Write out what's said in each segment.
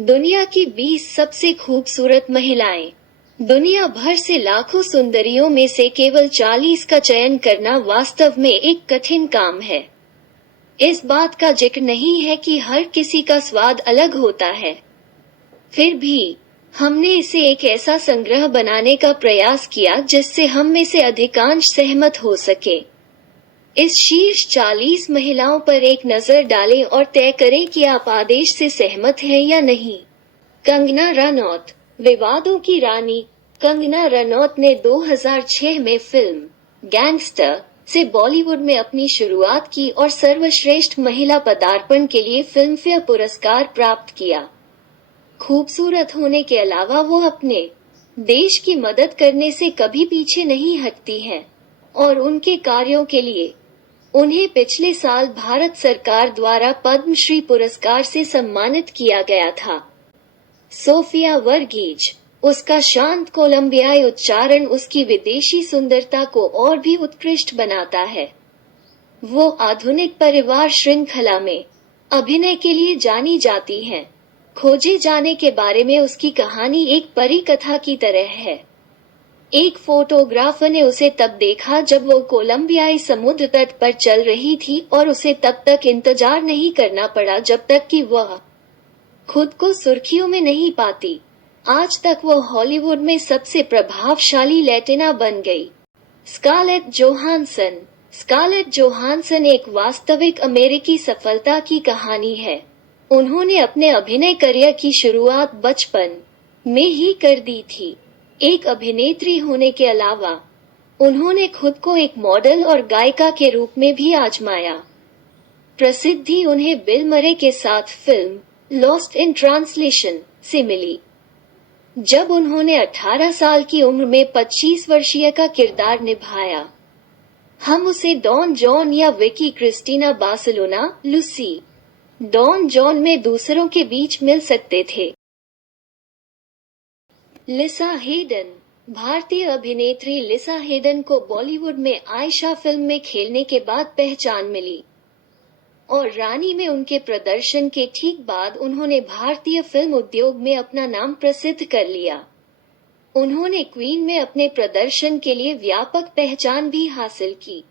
दुनिया की 20 सबसे खूबसूरत महिलाएं। दुनिया भर से लाखों सुंदरियों में से केवल 40 का चयन करना वास्तव में एक कठिन काम है। इस बात का जिक्र नहीं है कि हर किसी का स्वाद अलग होता है। फिर भी हमने इसे एक ऐसा संग्रह बनाने का प्रयास किया जिससे हम में से अधिकांश सहमत हो सके। इस शीर्ष 40 महिलाओं पर एक नजर डालें और तय करें कि आप आदेश से सहमत हैं या नहीं। कंगना रनौत, विवादों की रानी। कंगना रनौत ने 2006 में फिल्म गैंगस्टर से बॉलीवुड में अपनी शुरुआत की और सर्वश्रेष्ठ महिला पदार्पण के लिए फिल्मफेयर पुरस्कार प्राप्त किया। खूबसूरत होने के अलावा वो अपने देश की मदद करने से कभी पीछे नहीं हटती हैं और उनके कार्यों के लिए उन्हें पिछले साल भारत सरकार द्वारा पद्मश्री पुरस्कार से सम्मानित किया गया था। सोफिया वर्गीज, उसका शांत कोलंबियाई उच्चारण उसकी विदेशी सुंदरता को और भी उत्कृष्ट बनाता है। वो आधुनिक परिवार श्रृंखला में अभिनय के लिए जानी जाती हैं। खोजे जाने के बारे में उसकी कहानी एक परी कथा की तरह है। एक फोटोग्राफर ने उसे तब देखा जब वो कोलंबियाई समुद्र तट पर चल रही थी और उसे तब तक इंतजार नहीं करना पड़ा जब तक कि वह खुद को सुर्खियों में नहीं पाती। आज तक वो हॉलीवुड में सबसे प्रभावशाली लैटिना बन गई। Scarlett Johansson. स्कारलेट जोहानसन एक वास्तविक अमेरिकी सफलता की कहानी है। उन्होंने अपने अभिनय करियर की शुरुआत बचपन में ही कर दी थी। एक अभिनेत्री होने के अलावा उन्होंने खुद को एक मॉडल और गायिका के रूप में भी आजमाया। प्रसिद्धि उन्हें बिल मरे के साथ फिल्म लॉस्ट इन ट्रांसलेशन से मिली, जब उन्होंने 18 साल की उम्र में 25 वर्षीय का किरदार निभाया। हम उसे डॉन जॉन या Vicky Cristina Barcelona Lucy Don Jon में दूसरों के बीच मिल सकते थे। Lisa Haydon. भारतीय अभिनेत्री लिसा हेडन को बॉलीवुड में आयशा फिल्म में खेलने के बाद पहचान मिली और रानी में उनके प्रदर्शन के ठीक बाद उन्होंने भारतीय फिल्म उद्योग में अपना नाम प्रसिद्ध कर लिया। उन्होंने क्वीन में अपने प्रदर्शन के लिए व्यापक पहचान भी हासिल की।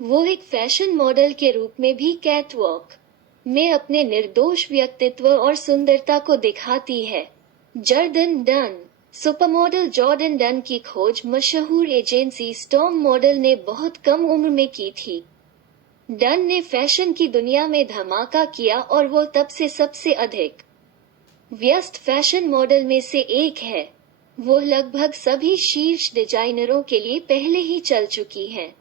वो एक फैशन मॉडल के रूप में भी कैटवॉक में अपने निर्दोष व्यक्तित्व और सुंदरता को दिखाती है। Jordan done. Supermodel Jordan done की खोज मशहूर एजेंसी स्टॉर्म मॉडल ने बहुत कम उम्र में की थी। डन ने फैशन की दुनिया में धमाका किया और वो तब से सबसे अधिक व्यस्त फैशन मॉडल में से एक है। वो लगभग सभी शीर्ष डिजाइनरों के लिए पहले ही चल चुकी है।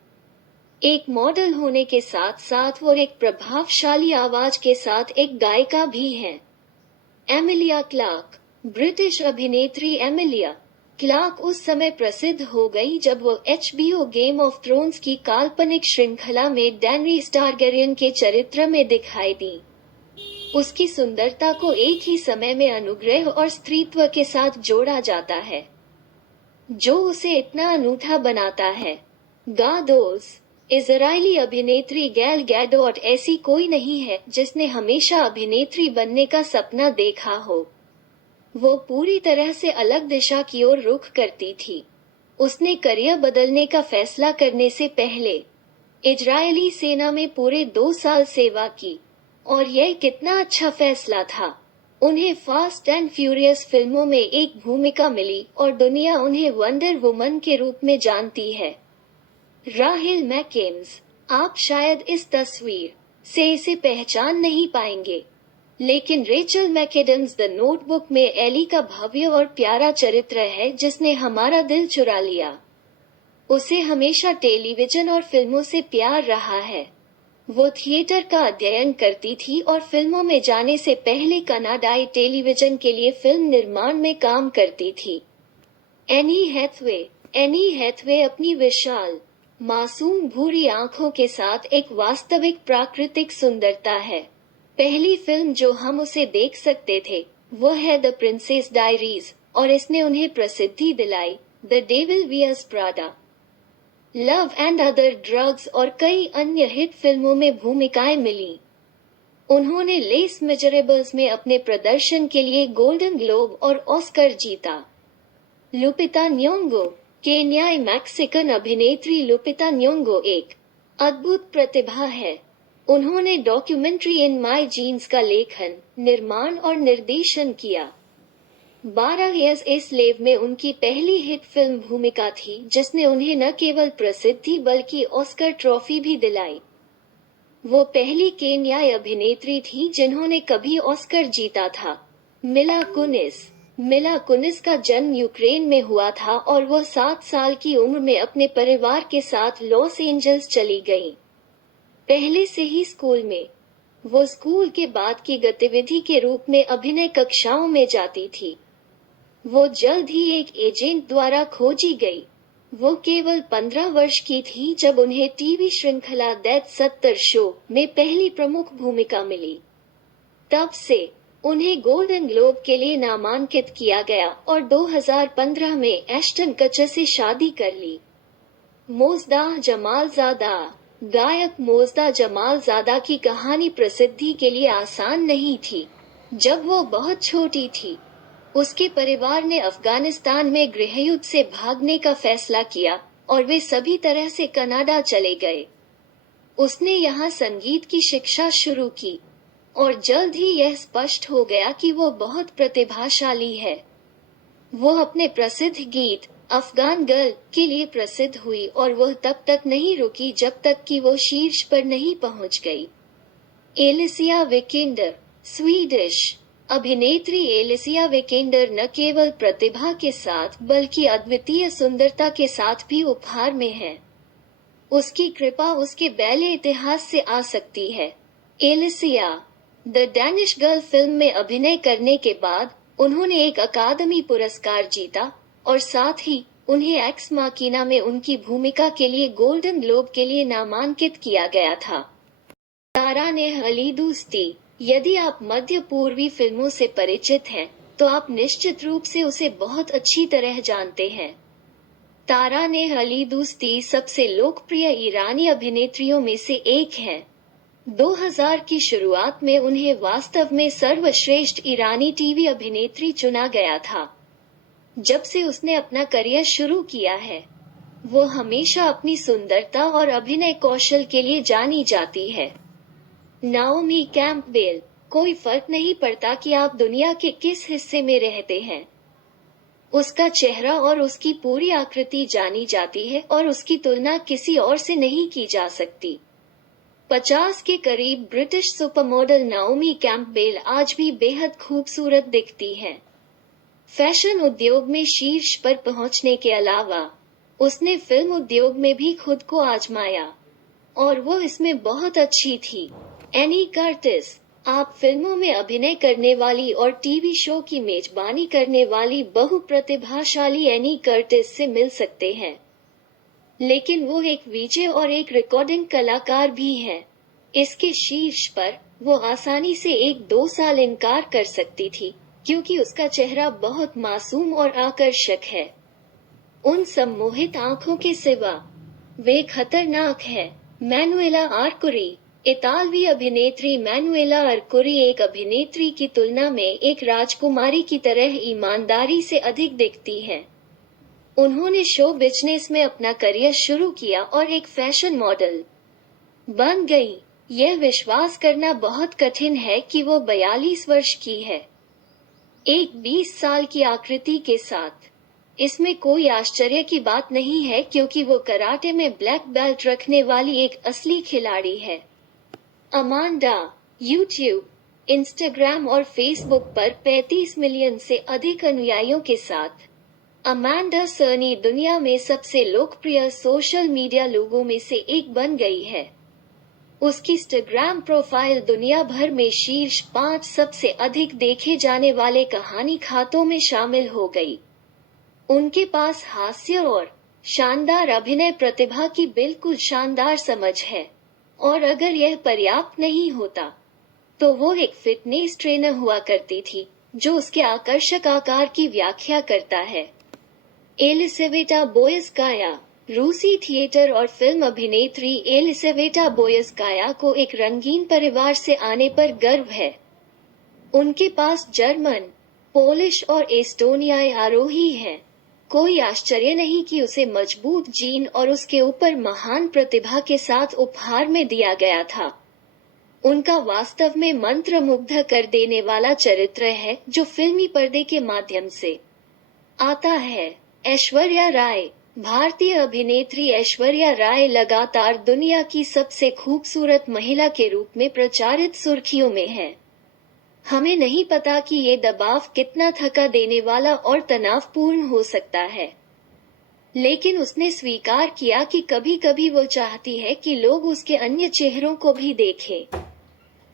एक मॉडल होने के साथ साथ वो एक प्रभावशाली आवाज के साथ एक गायिका भी है। Emilia Clarke. ब्रिटिश अभिनेत्री एमिलिया क्लार्क उस समय प्रसिद्ध हो गई जब वो HBO गेम ऑफ थ्रोन्स की काल्पनिक श्रृंखला में डैनरीस टारगेरियन के चरित्र में दिखाई दी। उसकी सुंदरता को एक ही समय में अनुग्रह और स्त्रीत्व के साथ जोड़ा जाता है, जो उसे इतना अनूठा बनाता है। गादोस। इजरायली अभिनेत्री गैल गैडोट ऐसी कोई नहीं है जिसने हमेशा अभिनेत्री बनने का सपना देखा हो। वो पूरी तरह से अलग दिशा की ओर रुख करती थी। उसने करियर बदलने का फैसला करने से पहले इजरायली सेना में पूरे 2 साल सेवा की और यह कितना अच्छा फैसला था। उन्हें फास्ट एंड फ्यूरियस फिल्मों में एक भूमिका मिली और दुनिया उन्हें वंडर वुमन के रूप में जानती है। राहेल मैकेम्स। आप शायद इस तस्वीर से इसे पहचान नहीं पाएंगे, लेकिन रेचल मैकेडम्स द नोटबुक में एली का भव्य और प्यारा चरित्र है जिसने हमारा दिल चुरा लिया। उसे हमेशा टेलीविजन और फिल्मों से प्यार रहा है। वो थिएटर का अध्ययन करती थी और फिल्मों में जाने से पहले कनाडाई टेलीविजन के लिए फिल्म निर्माण में काम करती थी। Any Hathaway. एनी हैथवे अपनी विशाल मासूम भूरी आंखों के साथ एक वास्तविक प्राकृतिक सुंदरता है। पहली फिल्म जो हम उसे देख सकते थे वो है द प्रिंसेस डायरीज और इसने उन्हें प्रसिद्धि दिलाई। The Devil Wears Prada, Love and Other Drugs और कई अन्य हिट फिल्मों में भूमिकाएं मिली। उन्होंने लेस मिजरेबल्स में अपने प्रदर्शन के लिए गोल्डन ग्लोब और ऑस्कर जीता। लुपिता न्योंगो, केन्याई मैक्सिकन अभिनेत्री लुपिता न्योंगो एक अद्भुत प्रतिभा है। उन्होंने डॉक्यूमेंट्री इन माय जीन्स का लेखन, निर्माण और निर्देशन किया। 12 इयर्स ए स्लेव में उनकी पहली हिट फिल्म भूमिका थी, जिसने उन्हें न केवल प्रसिद्धि बल्कि ऑस्कर ट्रॉफी भी दिलाई। वो पहली केन्याई अभिनेत्री थी जिन्होंने कभी ऑस्कर जीता था। मिला कुनिस का जन्म यूक्रेन में हुआ था और वह 7 साल की उम्र में अपने परिवार के साथ लॉस एंजल्स चली गईं। पहले से ही स्कूल में वो स्कूल के बाद की गतिविधि के रूप में अभिनय कक्षाओं में जाती थी। वो जल्द ही एक एजेंट द्वारा खोजी गई। वो केवल 15 वर्ष की थी जब उन्हें टीवी श्रृंखला दैट 70 शो में पहली प्रमुख भूमिका मिली। तब से उन्हें गोल्डन ग्लोब के लिए नामांकित किया गया और 2015 में एश्टन कचर से शादी कर ली। मोज़दाह जमालज़ादा, गायक मोज़दाह जमालज़ादा की कहानी प्रसिद्धि के लिए आसान नहीं थी। जब वो बहुत छोटी थी, उसके परिवार ने अफगानिस्तान में गृहयुद्ध से भागने का फैसला किया और वे सभी तरह से कनाडा चले गए। उसने यहाँ संगीत की शिक्षा शुरू की और जल्द ही यह स्पष्ट हो गया कि वो बहुत प्रतिभाशाली है। वो अपने प्रसिद्ध गीत अफगान गर्ल के लिए प्रसिद्ध हुई और वह तब तक नहीं रुकी जब तक कि वो शीर्ष पर नहीं पहुंच गई। एलिसिया विकेंडर, स्वीडिश अभिनेत्री एलिसिया विकेंडर न केवल प्रतिभा के साथ बल्कि अद्वितीय सुंदरता के साथ भी उपहार में है। उसकी कृपा उसके बैले इतिहास से आ सकती है। Alicia the Danish girl film में अभिनय करने के बाद उन्होंने एक अकादमी पुरस्कार जीता और साथ ही उन्हें एक्स माकीना में उनकी भूमिका के लिए गोल्डन ग्लोब के लिए नामांकित किया गया था। तारा नेह अली दोस्ती, यदि आप मध्य पूर्वी फिल्मों से परिचित हैं, तो आप निश्चित रूप से उसे बहुत अच्छी तरह जानते हैं। तारा नेह अली दोस्ती सबसे लोकप्रिय ईरानी अभिनेत्रियों में से एक है। 2000 की शुरुआत में उन्हें वास्तव में सर्वश्रेष्ठ ईरानी टीवी अभिनेत्री चुना गया था। जब से उसने अपना करियर शुरू किया है, वो हमेशा अपनी सुंदरता और अभिनय कौशल के लिए जानी जाती है। नाओमी कैंपबेल, कोई फर्क नहीं पड़ता कि आप दुनिया के किस हिस्से में रहते हैं। उसका चेहरा और उसकी पूरी आकृति जानी जाती है और उसकी तुलना किसी और से नहीं की जा सकती। 50 के करीब ब्रिटिश सुपरमॉडल नाओमी कैंपबेल आज भी बेहद खूबसूरत दिखती हैं। फैशन उद्योग में शीर्ष पर पहुंचने के अलावा उसने फिल्म उद्योग में भी खुद को आजमाया और वो इसमें बहुत अच्छी थी। एनी कर्टिस, आप फिल्मों में अभिनय करने वाली और टीवी शो की मेजबानी करने वाली बहुप्रतिभाशाली एनी कर्टिस से मिल सकते हैं, लेकिन वो एक वीजे और एक रिकॉर्डिंग कलाकार भी है। इसके शीर्ष पर वो आसानी से 1-2 साल इनकार कर सकती थी, क्योंकि उसका चेहरा बहुत मासूम और आकर्षक है। उन सम्मोहित आंखों के सिवा वे खतरनाक है। मैनुएला आर्कुरी, इतालवी अभिनेत्री मैनुएला आर्कुरी एक अभिनेत्री की तुलना में एक राजकुमारी की तरह ईमानदारी से अधिक दिखती है। उन्होंने शो बिजनेस में अपना करियर शुरू किया और एक फैशन मॉडल बन गई। यह विश्वास करना बहुत कठिन है कि वो 42 वर्ष की है, एक 20 साल की आकृति के साथ। इसमें कोई आश्चर्य की बात नहीं है क्योंकि वो कराटे में ब्लैक बेल्ट रखने वाली एक असली खिलाड़ी है। अमांडा, यूट्यूब, इंस्टाग्राम और फेसबुक पर 35 मिलियन से अधिक अनुयायियों के साथ अमांडा सर्नी दुनिया में सबसे लोकप्रिय सोशल मीडिया लोगों में से एक बन गई है। उसकी इंस्टाग्राम प्रोफाइल दुनिया भर में शीर्ष 5 सबसे अधिक देखे जाने वाले कहानी खातों में शामिल हो गई। उनके पास हास्य और शानदार अभिनय प्रतिभा की बिल्कुल शानदार समझ है, और अगर यह पर्याप्त नहीं होता, तो वो एक फिटनेस ट्रेनर हुआ करती थी जो उसके आकर्षक आकार की व्याख्या करता है। एलिसेवेटा बोयस्काया, रूसी थिएटर और फिल्म अभिनेत्री एलिसेवेटा बोयस्काया को एक रंगीन परिवार से आने पर गर्व है। उनके पास जर्मन, पोलिश और एस्टोनियाई आरोही हैं। कोई आश्चर्य नहीं कि उसे मजबूत जीन और उसके ऊपर महान प्रतिभा के साथ उपहार में दिया गया था। उनका वास्तव में मंत्रमुग्ध कर देने वाला चरित्र है जो फिल्मी पर्दे के माध्यम से आता है। ऐश्वर्या राय। भारतीय अभिनेत्री ऐश्वर्या राय लगातार दुनिया की सबसे खूबसूरत महिला के रूप में प्रचारित सुर्खियों में है। हमें नहीं पता कि ये दबाव कितना थका देने वाला और तनावपूर्ण हो सकता है, लेकिन उसने स्वीकार किया कि कभी-कभी वो चाहती है कि लोग उसके अन्य चेहरों को भी देखें।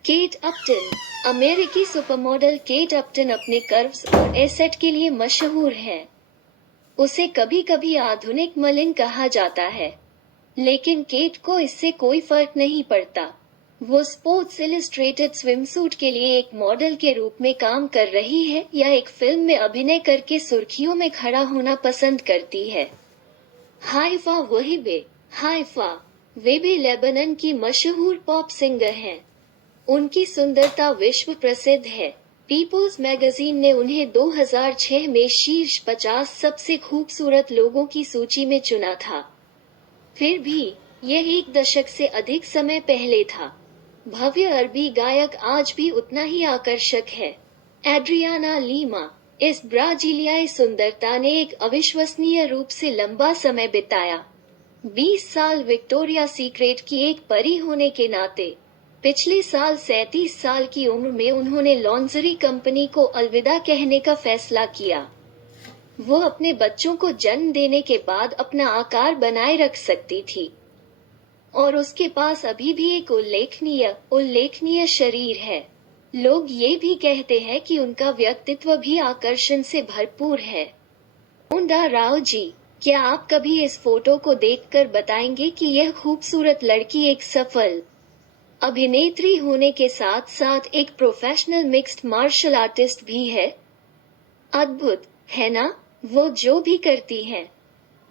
केट अपटन। अमेरिकी सुपरमॉडल केट अपटन अपने कर्व्स और एसेट के लिए मशहूर है। उसे कभी-कभी आधुनिक मलिन कहा जाता है, लेकिन केट को इससे कोई फर्क नहीं पड़ता। वो स्पोर्ट्स इलस्ट्रेटेड स्विमसूट के लिए एक मॉडल के रूप में काम कर रही है या एक फिल्म में अभिनय करके सुर्खियों में खड़ा होना पसंद करती है। हाइफा वहीबे। हाइफा वेबे लेबनान की मशहूर पॉप सिंगर हैं। उनकी सुंदरता विश्व प्रसिद्ध है। पीपुल्स मैगजीन ने उन्हें 2006 में शीर्ष 50 सबसे खूबसूरत लोगों की सूची में चुना था। फिर भी यह एक दशक से अधिक समय पहले था। भव्य अरबी गायक आज भी उतना ही आकर्षक है। Adriana Lima. इस ब्राजीलियाई सुंदरता ने एक अविश्वसनीय रूप से लंबा समय बिताया। 20 साल विक्टोरिया सीक्रेट की एक परी होने के नाते पिछले साल 37 साल की उम्र में उन्होंने लॉन्जरी कंपनी को अलविदा कहने का फैसला किया। वो अपने बच्चों को जन्म देने के बाद अपना आकार बनाए रख सकती थी, और उसके पास अभी भी एक उल्लेखनीय शरीर है। लोग ये भी कहते हैं कि उनका व्यक्तित्व भी आकर्षण से भरपूर है। ओंडा राव जी। क्या आप कभी इस फोटो को देखकर बताएंगे कि यह खूबसूरत लड़की एक सफल अभिनेत्री होने के साथ साथ एक प्रोफेशनल मिक्स्ड मार्शल आर्टिस्ट भी है? अद्भुत, है ना? वो जो भी करती हैं,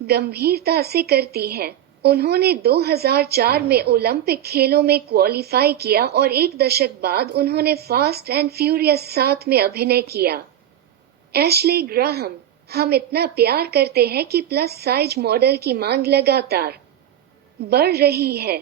गंभीरता से करती हैं। उन्होंने 2004 में ओलंपिक खेलों में क्वालिफाई किया और एक दशक बाद उन्होंने फास्ट एंड फ्यूरियस 7 में अभिनय किया। Ashley Graham. हम इतना प्यार करते हैं कि प्लस साइज मॉडल की मांग लगातार बढ़ रही है।